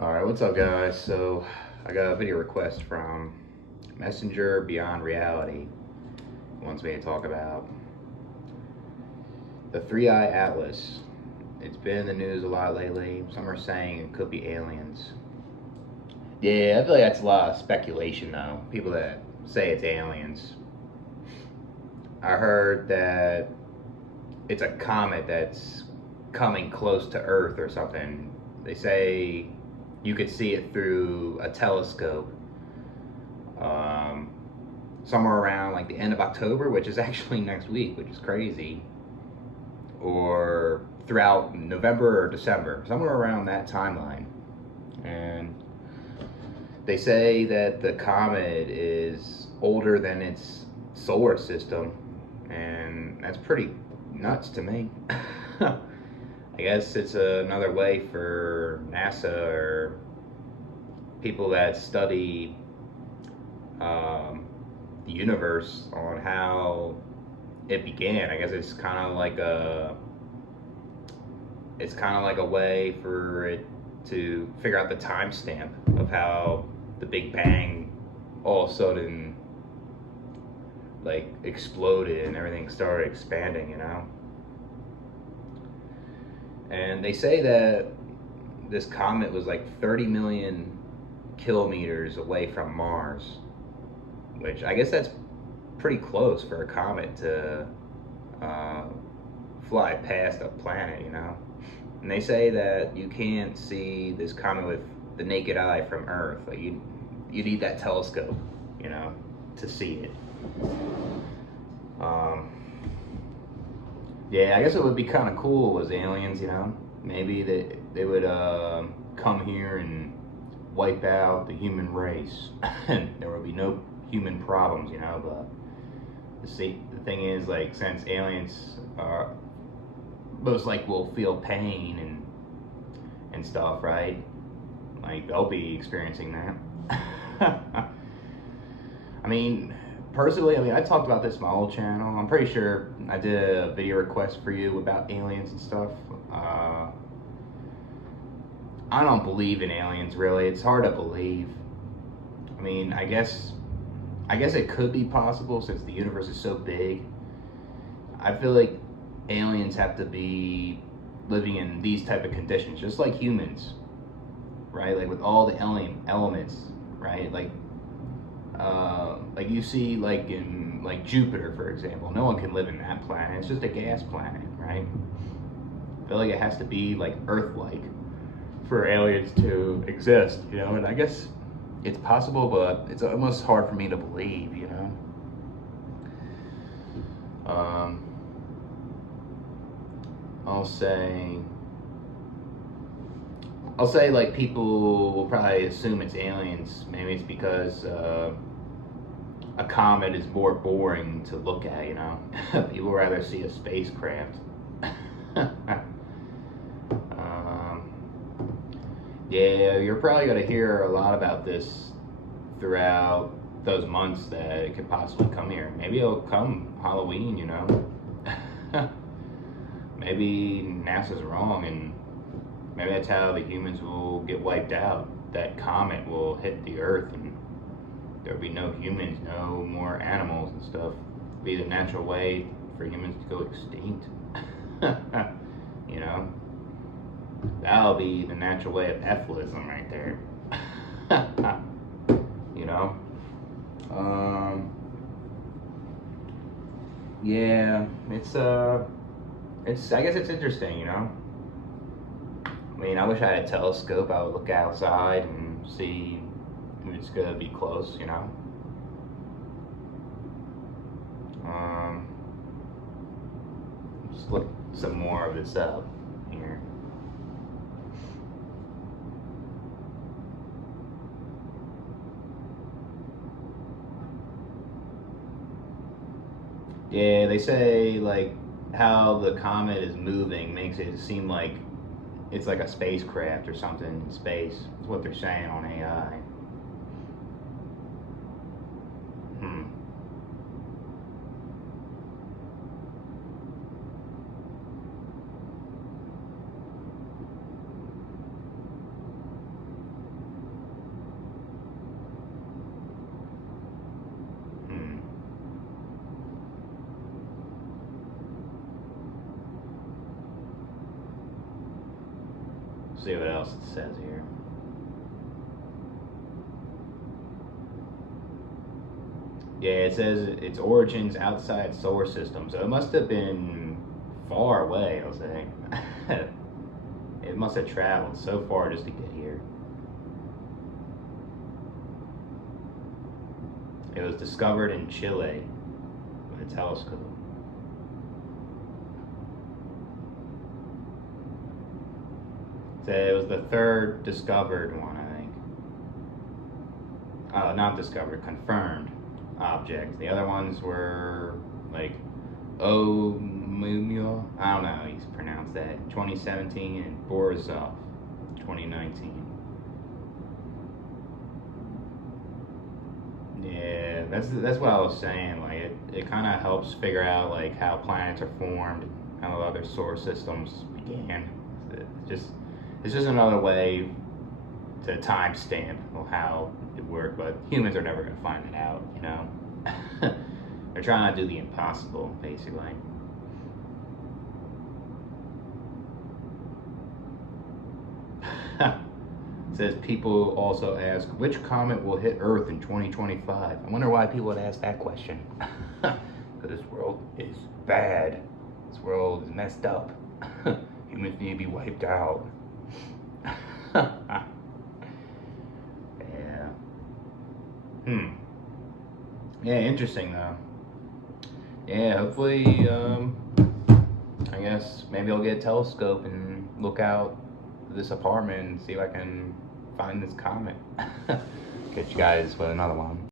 Alright, what's up, guys? So, I got a video request from Messenger Beyond Reality. Wants me to talk about the Three Eye Atlas. It's been in the news a lot lately. Some are saying it could be aliens. Yeah, I feel like that's a lot of speculation, though. People that say it's aliens. I heard that it's a comet that's coming close to Earth or something. They say you could see it through a telescope um, somewhere around like the end of October, which is actually next week, which is crazy, or throughout November or December, somewhere around that timeline. And they say that the comet is older than its solar system, and that's pretty nuts to me. I guess it's another way for NASA or people that study the universe on how it began. I guess it's kind of like a way for it to figure out the timestamp of how the Big Bang all of a sudden like exploded and everything started expanding, you know. And they say that this comet was like 30 million kilometers away from Mars, which I guess that's pretty close for a comet to uh, fly past a planet, you know. And they say that you can't see this comet with the naked eye from Earth. Like you need that telescope, you know, to see it. Um, yeah, I guess it would be kind of cool as aliens, you know. Maybe they would come here and wipe out the human race, and there would be no human problems, you know. But the thing is, like, since aliens most like will feel pain and stuff, right? Like they'll be experiencing that. I mean, personally, I talked about this on my old channel. I'm pretty sure I did a video request for you about aliens and stuff. I don't believe in aliens, really. It's hard to believe. I mean, I guess it could be possible since the universe is so big. I feel like aliens have to be living in these type of conditions, just like humans, right? Like with all the elements, right? Like you see, like in like Jupiter, for example, no one can live in that planet. It's just a gas planet, right? I feel like it has to be like Earth-like for aliens to exist, you know. And I guess it's possible, but it's almost hard for me to believe, you know. I'll say like people will probably assume it's aliens. Maybe it's because a comet is more boring to look at, you know. People rather see a spacecraft. Yeah, you're probably going to hear a lot about this throughout those months that it could possibly come here. Maybe it'll come Halloween, you know. Maybe NASA's wrong, and maybe that's how the humans will get wiped out. That comet will hit the Earth, and there'll be no humans, no more animals and stuff. It'll be the natural way for humans to go extinct. You know? That'll be the natural way of F-lism right there. You know? Yeah, I guess it's interesting, you know? I mean, I wish I had a telescope. I would look outside and see if it's gonna be close, you know? Just look some more of this up here. Yeah, they say like how the comet is moving makes it seem like it's like a spacecraft or something in space. That's what they're saying on AI. Hmm. see what else it says here. Yeah, it says its origins outside solar system, so it must have been far away, I'll say. It must have traveled so far just to get here. It was discovered in Chile with a telescope. So it was the third discovered one, I think. Not discovered, confirmed object. The other ones were like Oumuamua, I don't know how you pronounce that, 2017, and Borisov, 2019. Yeah, that's what I was saying. Like it kind of helps figure out like how planets are formed, how other solar systems began. It's just another way to timestamp how it worked, but humans are never gonna find it out, you know. They're trying to do the impossible, basically. It says people also ask which comet will hit Earth in 2025. I wonder why people would ask that question. Because this world is bad. This world is messed up. Humans need to be wiped out. Yeah. Yeah, interesting though. Yeah, hopefully, I guess maybe I'll get a telescope and look out this apartment and see if I can find this comet. Catch you guys with another one.